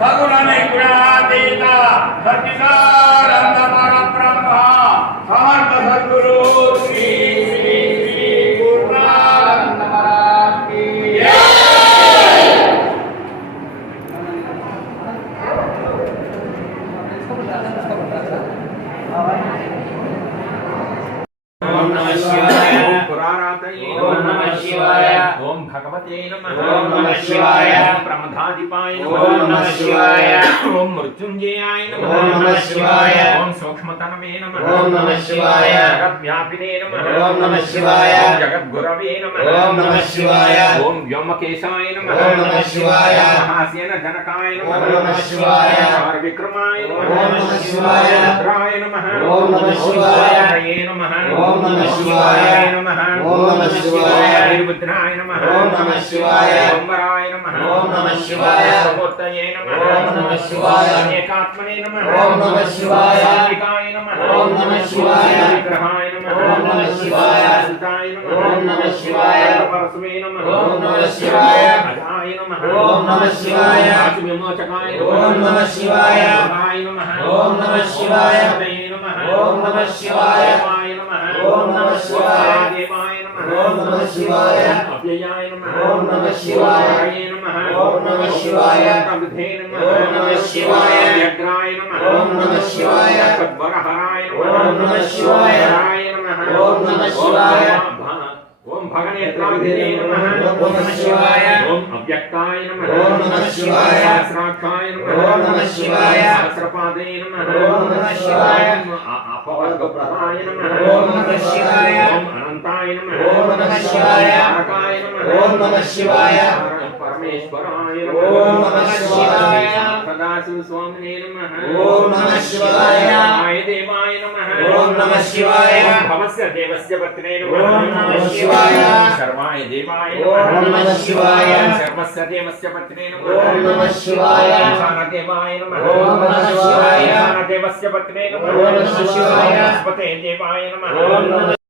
சகுணனை குணாதீதா சத்திதாரந்தமாக भगवते ओम ओम मृत्युंजयाय शिवाय ओम सूक्ष्मतनवे ओम शिवाय जगद्व्यापिने नम शिवाय जगद्गुरवे शिवाय ओम व्योमकेशाय नमः ओम शिवाय महासेन जनकाय शिवाय ओम शिवाय रुद्राय नमः ओम शिवाय नम ओम नम शिवाय ओम शिवाय ఓం నమః శివాయ. వీరభద్రాయ నమః ఓం నమః శివాయ. ఓంబరాయ నమః ఓం నమః శివాయ. సమూర్తయే నమః ఓం నమః శివాయ. ఏకాత్మనే నమః ఓం నమః శివాయ. సాత్వికాయ నమః ఓం నమః శివాయ. విగ్రహాయ నమః ఓం నమః శివాయ. సుతాయ నమః ఓం నమః శివాయ. పరస్మే నమః ఓం నమః శివాయ. అజాయ నమః ఓం నమః శివాయ. విమోచకాయ ఓం నమః శివాయ. నమః ఓం నమః శివాయ. ఓం నమః శివాయ. ఓం నమః శివాయ. शिवाय ओम नमः शिवाय ओम नमः शिवाय ओम नमः शिवाय ओम नमः शिवाय ओम नमः शिवाय ओम नमः शिवाय ओम नमः ओम नमः शिवाय ओम अव्यक्ताय नमः ओम नमः शिवाय सहस्राक्षाय नमः ओम नमः शिवाय सहस्रपादे नमः ओम नमः शिवाय नमः ओम नमः शिवाय ओम नमः शिवाय ओम नमः शिवाय ओम नमः शिवाय सदाशिव स्वामिने नमः ओम नमः शिवाय आय देवाय नमः ओम नमः शिवाय भवस्य ओम नमः शिवाय सर्वाय ओम नमः शिवाय सर्वस्य ओम नमः शिवाय देवाय नमः ओम नमः शिवाय ओम नमः शिवाय देवाय नमः ओम